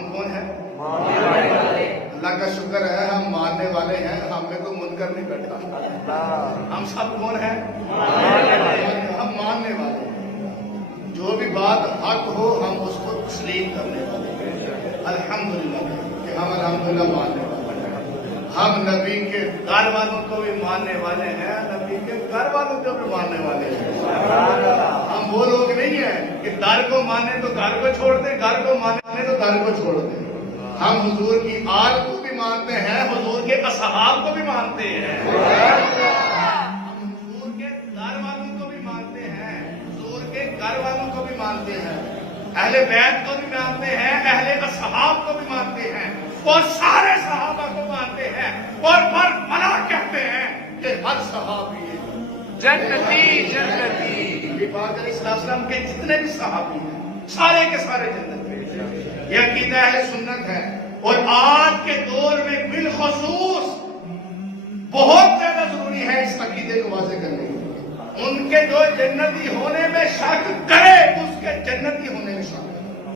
ہم کون ہیں؟ اللہ کا شکر ہے ہم ماننے والے ہیں، ہم میں تو منکر نہیں بیٹھا۔ ہم سب کون ہیں؟ ہم ماننے والے ہیں، جو بھی بات حق ہو ہم اس کو تسلیم کرنے والے ہیں۔ الحمدللہ کہ ہم الحمدللہ ماننے والے ہیں، ہم نبی کے گھر والوں کو بھی ماننے والے ہیں، نبی کے گھر والوں کو بھی ماننے والے ہیں۔ ہم وہ لوگ نہیں ہیں کہ در کو مانے تو گھر کو چھوڑ دیں، گھر کو مانے تو در کو چھوڑ دیں۔ ہم حضور کی آل کو بھی مانتے ہیں، حضور کے اصحاب کو بھی مانتے ہیں، ہم حضور کے گھر والوں کو بھی مانتے ہیں، حضور کے گھر والوں کو بھی مانتے ہیں، اہل بیت کو بھی مانتے ہیں، اہل اصحاب کو بھی مانتے ہیں، اور سارے صحابہ کو مانتے ہیں، اور پر منا کہتے ہیں کہ ہر صحابی جنتی جنتی۔ پاک علیہ السلام کے جتنے بھی صحابی ہیں سارے کے سارے جنت میں، یہ عقیدہ اہل سنت ہے۔ اور آج کے دور میں بالخصوص بہت زیادہ ضروری ہے اس عقیدے کو واضح کرنے کے لیے۔ ان کے جو جنتی ہونے میں شک کرے اس کے جنتی ہونے میں شک